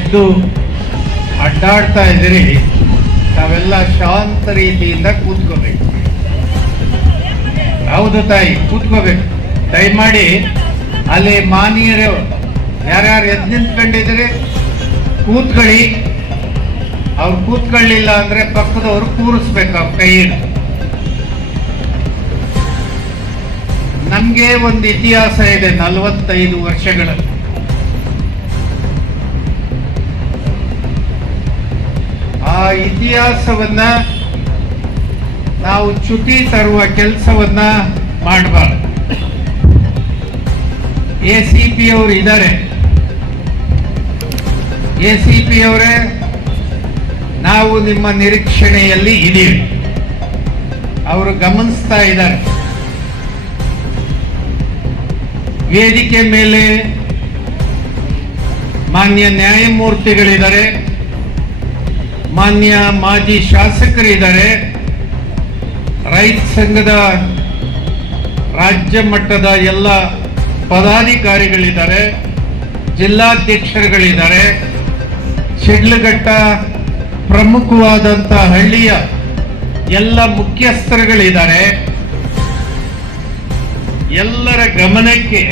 ಎದ್ದು ಅಡ್ಡಾಡ್ತಾ ಇದ್ದೀರಿ. ತಾವೆಲ್ಲ ಶಾಂತ ರೀತಿಯಿಂದ ಕೂತ್ಕೋಬೇಕು. ಹೌದು ತಾಯಿ, ಕೂತ್ಕೋಬೇಕು. ದಯಮಾಡಿ ಅಲ್ಲಿ ಮಾನೀಯರು ಯಾರ್ಯಾರು ಎದ್ದು ನಿಂತ್ಕೊಂಡಿದ್ರೆ ಕೂತ್ಕೊಳ್ಳಿ. ಅವ್ರು ಕೂತ್ಕೊಳ್ಳಿಲ್ಲ ಅಂದ್ರೆ ಪಕ್ಕದವ್ರು ಕೂರಿಸ್ಬೇಕು ಅವ್ರ ಕೈ ಹಿಡಿದು. ನಮ್ಗೆ ಒಂದು ಇತಿಹಾಸ ಇದೆ ನಲವತ್ತೈದು ವರ್ಷಗಳ ಇತಿಹಾಸವನ್ನ ನಾವು ಚ್ಯುತಿ ತರುವ ಕೆಲಸವನ್ನ ಮಾಡಬಾರ್ದು. ಎ ಸಿ ಪಿ ಅವರು ಇದ್ದಾರೆ ಎ ಸಿ ಪಿ ಅವರೇ, ನಾವು ನಿಮ್ಮ ನಿರೀಕ್ಷಣೆಯಲ್ಲಿ ಇದ್ದೀವಿ. ಅವರು ಗಮನಿಸ್ತಾ ಇದ್ದಾರೆ. ವೇದಿಕೆ ಮೇಲೆ ಮಾನ್ಯ ನ್ಯಾಯಮೂರ್ತಿಗಳಿದ್ದಾರೆ. ಮಾನ್ಯ ಮಾಜಿ ಶಾಸಕರಿದ್ದಾರೆ. ರೈತ ಸಂಘದ ರಾಜ್ಯ ಮಟ್ಟದ ಎಲ್ಲ ಪದಾಧಿಕಾರಿಗಳಿದ್ದಾರೆ, ಜಿಲ್ಲಾಧ್ಯಕ್ಷರುಗಳಿದ್ದಾರೆ. ಶಿಡ್ಲಘಟ್ಟ ಪ್ರಮುಖವಾದಂಥ ಹಳ್ಳಿಯ ಎಲ್ಲ ಮುಖ್ಯಸ್ಥರುಗಳಿದ್ದಾರೆ. ಎಲ್ಲರ ಗಮನಕ್ಕೆ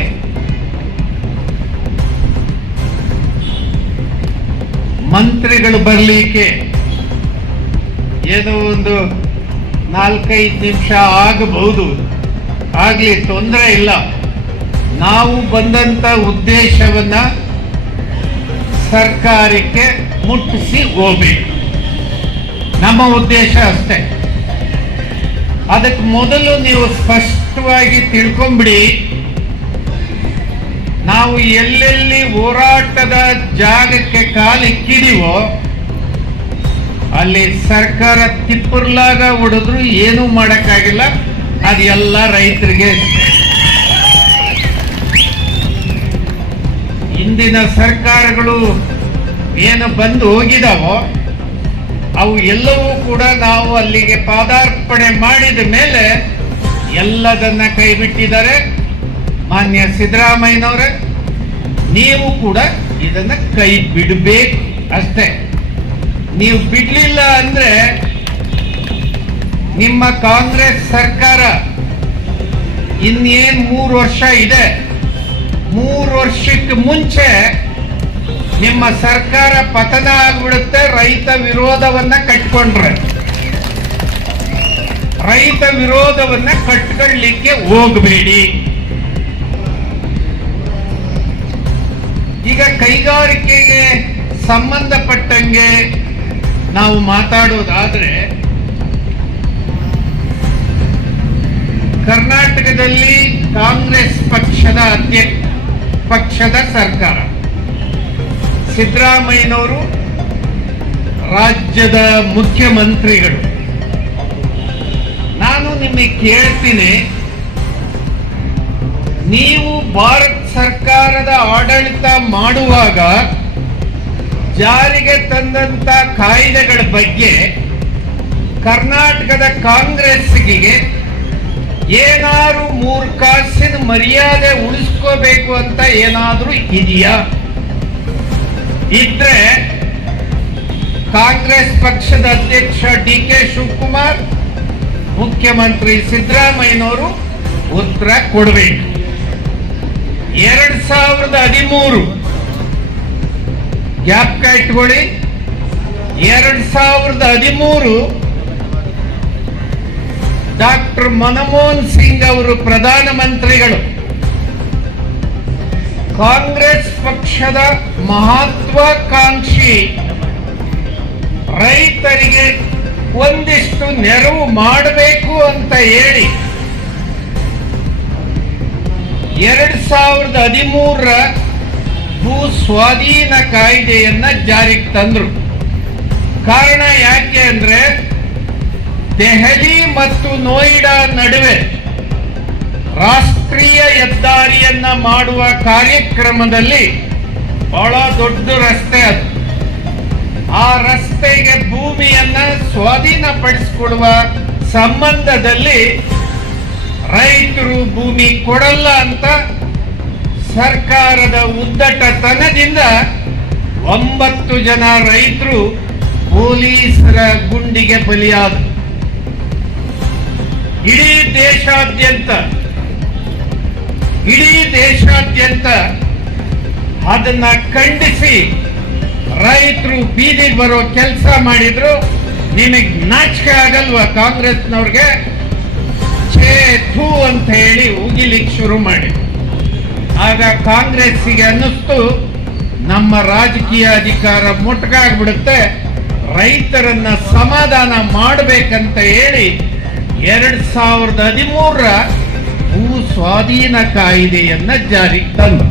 ಮಂತ್ರಿಗಳು ಬರಲಿಕ್ಕೆ ಏನೋ ಒಂದು ನಾಲ್ಕೈದು ನಿಮಿಷ ಆಗಬಹುದು. ಆಗಲಿ, ತೊಂದರೆ ಇಲ್ಲ. ನಾವು ಬಂದಂಥ ಉದ್ದೇಶವನ್ನು ಸರ್ಕಾರಕ್ಕೆ ಮುಟ್ಟಿಸಿ ಹೋಗಬೇಕು. ನಮ್ಮ ಉದ್ದೇಶ ಅಷ್ಟೇ. ಅದಕ್ಕೆ ಮೊದಲು ನೀವು ಸ್ಪಷ್ಟವಾಗಿ ತಿಳ್ಕೊಂಬಿಡಿ, ನಾವು ಎಲ್ಲೆಲ್ಲಿ ಹೋರಾಟದ ಜಾಗಕ್ಕೆ ಕಾಲಿಕ್ಕಿದೀವೋ ಅಲ್ಲಿ ಸರ್ಕಾರ ತಿಪ್ಪರ್ಲಾಗ ಹೊಡೆದ್ರು ಏನೂ ಮಾಡಕ್ಕಾಗಿಲ್ಲ. ಅದೆಲ್ಲ ರೈತರಿಗೆ ಇಂದಿನ ಸರ್ಕಾರಗಳು ಏನು ಬಂದು ಹೋಗಿದಾವೋ, ಅವು ಎಲ್ಲವೂ ಕೂಡ ನಾವು ಅಲ್ಲಿಗೆ ಪಾದಾರ್ಪಣೆ ಮಾಡಿದ ಮೇಲೆ ಎಲ್ಲದನ್ನ ಕೈ ಬಿಟ್ಟಿದ್ದಾರೆ ಮಾನ್ಯ ಸಿದ್ದರಾಮಯ್ಯನವರೇ, ನೀವು ಕೂಡ ಇದನ್ನ ಕೈ ಬಿಡಬೇಕು ಅಷ್ಟೇ. ನೀವು ಬಿಡ್ಲಿಲ್ಲ ಅಂದ್ರೆ ನಿಮ್ಮ ಕಾಂಗ್ರೆಸ್ ಸರ್ಕಾರ ಇನ್ನೇನ್ ಮೂರು ವರ್ಷ ಇದೆ. ಮೂರು ವರ್ಷಕ್ಕೆ ಮುಂಚೆ ನಿಮ್ಮ ಸರ್ಕಾರ ಪತನ ಆಗ್ಬಿಡುತ್ತೆ, ರೈತ ವಿರೋಧವನ್ನ ಕಟ್ಕೊಂಡ್ರೆ. ರೈತ ವಿರೋಧವನ್ನ ಕಟ್ಕೊಳ್ಳಿಕ್ಕೆ ಹೋಗಬೇಡಿ. ಈಗ ಕೈಗಾರಿಕೆಗೆ ಸಂಬಂಧಪಟ್ಟಂಗೆ ನಾವು ಮಾತಾಡೋದಾದ್ರೆ ಕರ್ನಾಟಕದಲ್ಲಿ ಕಾಂಗ್ರೆಸ್ ಪಕ್ಷದ ಅಧ್ಯಕ್ಷ, ಪಕ್ಷದ ಸರ್ಕಾರ. ಸಿದ್ದರಾಮಯ್ಯನವರು ರಾಜ್ಯದ ಮುಖ್ಯಮಂತ್ರಿಗಳು. ನಾನು ನಿಮಗೆ ಕೇಳ್ತೀನಿ, ನೀವು ಭಾರತ ಸರ್ಕಾರದ ಆಡಳಿತ ಮಾಡುವಾಗ ಜಾರಿಗೆ ತಂದಂತ ಕಾಯ್ದೆಗಳ ಬಗ್ಗೆ ಕರ್ನಾಟಕದ ಕಾಂಗ್ರೆಸ್ಗೆ ಏನಾದ್ರು ಮೂರು ಕಾಸಿನ ಮರ್ಯಾದೆ ಉಳಿಸ್ಕೋಬೇಕು ಅಂತ ಏನಾದರೂ ಇದೆಯಾ? ಇದ್ರೆ ಕಾಂಗ್ರೆಸ್ ಪಕ್ಷದ ಅಧ್ಯಕ್ಷ ಡಿ ಕೆ ಶಿವಕುಮಾರ್, ಮುಖ್ಯಮಂತ್ರಿ ಸಿದ್ದರಾಮಯ್ಯನವರು ಉತ್ತರ ಕೊಡಬೇಕು. ಎರಡ್ ಸಾವಿರದ ಹದಿಮೂರು ಜ್ಞಾಪಕ ಇಟ್ಕೊಳ್ಳಿ. ಎರಡ್ ಸಾವಿರದ ಹದಿಮೂರು ಡಾಕ್ಟರ್ ಮನಮೋಹನ್ ಸಿಂಗ್ ಅವರು ಪ್ರಧಾನಮಂತ್ರಿಗಳು. ಕಾಂಗ್ರೆಸ್ ಪಕ್ಷದ ಮಹತ್ವಾಕಾಂಕ್ಷಿ. ರೈತರಿಗೆ ಒಂದಿಷ್ಟು ನೆರವು ಮಾಡಬೇಕು ಅಂತ ಹೇಳಿ. ಎರಡ್ ಸಾವಿರದ ಹದಿಮೂರರ ಭೂ ಸ್ವಾಧೀನ ಕಾಯ್ದೆಯನ್ನ ಜಾರಿಗೆ ತಂದ್ರು. ಕಾರಣ ಯಾಕೆ ಅಂದ್ರೆ ದೆಹಲಿ ಮತ್ತು ನೋಯ್ಡಾ ನಡುವೆ ರಾಷ್ಟ್ರೀಯ ಹೆದ್ದಾರಿಯನ್ನ ಮಾಡುವ ಕಾರ್ಯಕ್ರಮದಲ್ಲಿ ಬಹಳ ದೊಡ್ಡ ರಸ್ತೆ ಅದು. ಆ ರಸ್ತೆಗೆ ಭೂಮಿಯನ್ನ ಸ್ವಾಧೀನಪಡಿಸಿಕೊಳ್ಳುವ ಸಂಬಂಧದಲ್ಲಿ ರೈತರು ಭೂಮಿ ಕೊಡಲ್ಲ ಅಂತ ಸರ್ಕಾರದ ಉದ್ದಟತನದಿಂದ ಒಂಬತ್ತು ಜನ ರೈತರು ಪೊಲೀಸರ ಗುಂಡಿಗೆ ಬಲಿಯಾದ ಇಡೀ ದೇಶಾದ್ಯಂತ ಇಡೀ ದೇಶಾದ್ಯಂತ ಅದನ್ನ ಖಂಡಿಸಿ ರೈತರು ಬೀದಿಗೆ ಬರೋ ಕೆಲಸ ಮಾಡಿದ್ರು. ನಿನಗ್ ನಾಚಿಕೆ ಆಗಲ್ವಾ ಕಾಂಗ್ರೆಸ್ನವ್ರಿಗೆ? ಛೇ ಥೂ ಅಂತ ಹೇಳಿ ಉಗಿಲಿಕ್ಕೆ ಶುರು ಮಾಡಿ ಆಗ ಕಾಂಗ್ರೆಸ್ಸಿಗೆ ಅನ್ನಿಸ್ತು ನಮ್ಮ ರಾಜಕೀಯ ಅಧಿಕಾರ ಮುಟ್ಕಾಗ್ಬಿಡುತ್ತೆ ರೈತರನ್ನ ಸಮಾಧಾನ ಮಾಡಬೇಕಂತ ಹೇಳಿ ಎರಡ್ ಸಾವಿರದ ಹದಿಮೂರರ ಭೂ ಸ್ವಾಧೀನ ಕಾಯ್ದೆಯನ್ನ ಜಾರಿಗೆ ತಂದು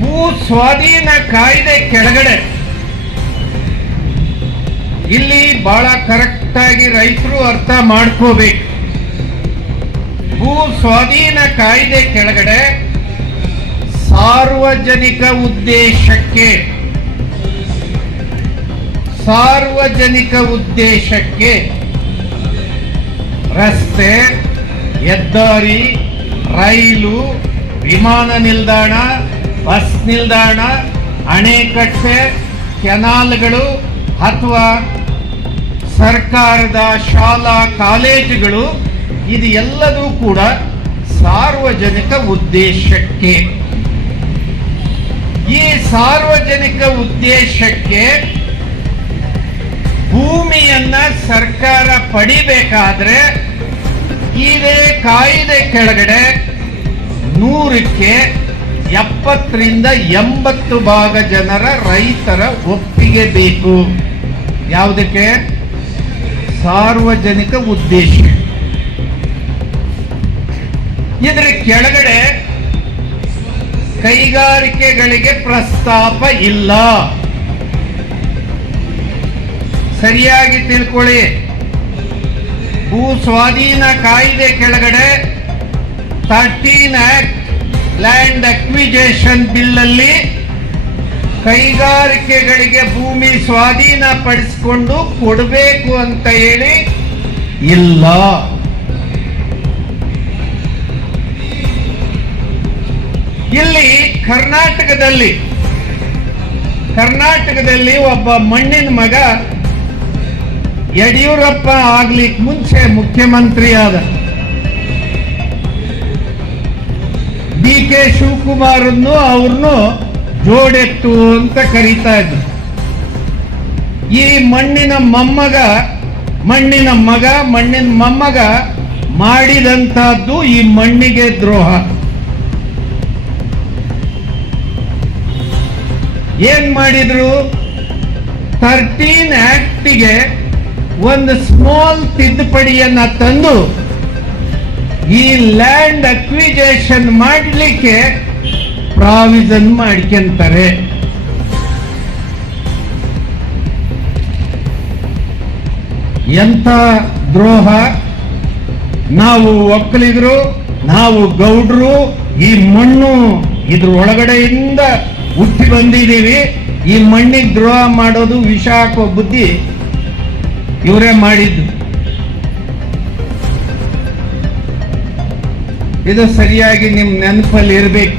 ಭೂ ಸ್ವಾಧೀನ ಕಾಯ್ದೆ ಕೆಳಗಡೆ ಇಲ್ಲಿ ಬಹಳ ಕರೆಕ್ಟ್ ಆಗಿ ರೈತರು ಅರ್ಥ ಮಾಡ್ಕೋಬೇಕು. ಭೂ ಸ್ವಾಧೀನ ಕಾಯ್ದೆ ಕೆಳಗಡೆ ಸಾರ್ವಜನಿಕ ಉದ್ದೇಶಕ್ಕೆ ಸಾರ್ವಜನಿಕ ಉದ್ದೇಶಕ್ಕೆ ರಸ್ತೆ, ಹೆದ್ದಾರಿ, ರೈಲು, ವಿಮಾನ ನಿಲ್ದಾಣ, ಬಸ್ ನಿಲ್ದಾಣ, ಅಣೆಕಟ್ಟೆ, ಕೆನಾಲ್ಗಳು ಅಥವಾ ಸರ್ಕಾರದ ಶಾಲಾ ಕಾಲೇಜುಗಳು ಇದು ಎಲ್ಲದೂ ಕೂಡ ಸಾರ್ವಜನಿಕ ಉದ್ದೇಶಕ್ಕೆ. ಈ ಸಾರ್ವಜನಿಕ ಉದ್ದೇಶಕ್ಕೆ ಭೂಮಿಯನ್ನ ಸರ್ಕಾರ ಪಡಿಬೇಕಾದ್ರೆ ಇದೇ ಕಾಯ್ದೆ ಕೆಳಗಡೆ ನೂರಕ್ಕೆ ಎಪ್ಪತ್ತರಿಂದ ಎಂಬತ್ತು ಭಾಗ ಜನರ ರೈತರ ಒಪ್ಪಿಗೆ ಬೇಕು. ಯಾವುದಕ್ಕೆ? ಸಾರ್ವಜನಿಕ ಉದ್ದೇಶ ಇದರ ಕೆಳಗಡೆ ಕೈಗಾರಿಕೆಗಳಿಗೆ ಪ್ರಸ್ತಾಪ ಇಲ್ಲ. ಸರಿಯಾಗಿ ತಿಳ್ಕೊಳ್ಳಿ. ಭೂ ಸ್ವಾಧೀನ ಕಾಯ್ದೆ ಕೆಳಗಡೆ thirteen act, land acquisition bill ಅಲ್ಲಿ ಕೈಗಾರಿಕೆಗಳಿಗೆ ಭೂಮಿ ಸ್ವಾಧೀನ ಪಡಿಸಿಕೊಂಡು ಕೊಡಬೇಕು ಅಂತ ಹೇಳಿ ಇಲ್ಲ. ಇಲ್ಲಿ ಕರ್ನಾಟಕದಲ್ಲಿ ಕರ್ನಾಟಕದಲ್ಲಿ ಒಬ್ಬ ಮಣ್ಣಿನ ಮಗ ಯಡಿಯೂರಪ್ಪ ಆಗ್ಲಿಕ್ಕೆ ಮುಂಚೆ ಮುಖ್ಯಮಂತ್ರಿ ಆದ. ಡಿ ಕೆ ಶಿವಕುಮಾರನ್ನು ಅವ್ರನ್ನು ಜೋಡೆತ್ತು ಅಂತ ಕರೀತಾ ಇದ್ರು. ಈ ಮಣ್ಣಿನ ಮೊಮ್ಮಗ, ಮಣ್ಣಿನ ಮಗ, ಮಣ್ಣಿನ ಮೊಮ್ಮಗ ಮಾಡಿದಂತಹದ್ದು ಈ ಮಣ್ಣಿಗೆ ದ್ರೋಹ. ಏನ್ ಮಾಡಿದ್ರು? ಥರ್ಟೀನ್ ಆಕ್ಟಿಗೆ ಒಂದು ಸ್ಮಾಲ್ ತಿದ್ದುಪಡಿಯನ್ನ ತಂದು ಈ ಲ್ಯಾಂಡ್ ಅಕ್ವಿಜೇಷನ್ ಮಾಡಲಿಕ್ಕೆ ಪ್ರಾವಿಷನ್ ಮಾಡ್ಕೊಂತಾರೆ. ಎಂತ ದ್ರೋಹ? ನಾವು ಒಕ್ಕಲಿಗರು, ನಾವು ಗೌಡ್ರು, ಈ ಮಣ್ಣು ಇದ್ರ ಒಳಗಡೆಯಿಂದ ಹುಟ್ಟಿ ಬಂದಿದ್ದೀವಿ. ಈ ಮಣ್ಣಿಗೆ ದ್ರೋಹ ಮಾಡೋದು ವಿಷ ಹಾಕೋ ಬುದ್ಧಿ. ಇವರೇ ಮಾಡಿದ್ದು. ಇದು ಸರಿಯಾಗಿ ನಿಮ್ ನೆನಪಲ್ಲಿ ಇರಬೇಕು.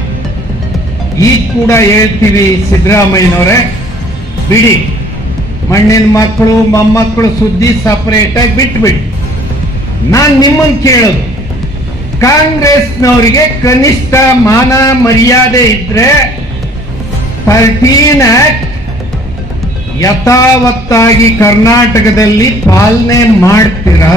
ಈಗ ಕೂಡ ಹೇಳ್ತೀವಿ ಸಿದ್ದರಾಮಯ್ಯನವರೇ, ಬಿಡಿ. ಮಣ್ಣಿನ ಮಕ್ಕಳು, ಮೊಮ್ಮಕ್ಕಳು ಸುದ್ದಿ ಸಪ್ರೇಟಾಗಿ ಬಿಟ್ಬಿಡಿ. ನಾನು ನಿಮ್ಮನ್ನು ಕೇಳೋದು. ಕಾಂಗ್ರೆಸ್ನವರಿಗೆ ಕನಿಷ್ಠ ಮಾನ ಮರ್ಯಾದೆ ಇದ್ರೆ ಥರ್ಟೀನ್ ಆಕ್ಟ್ ಯಥಾವತ್ತಾಗಿ ಕರ್ನಾಟಕದಲ್ಲಿ ಪಾಲನೆ ಮಾಡ್ತೀರಾ?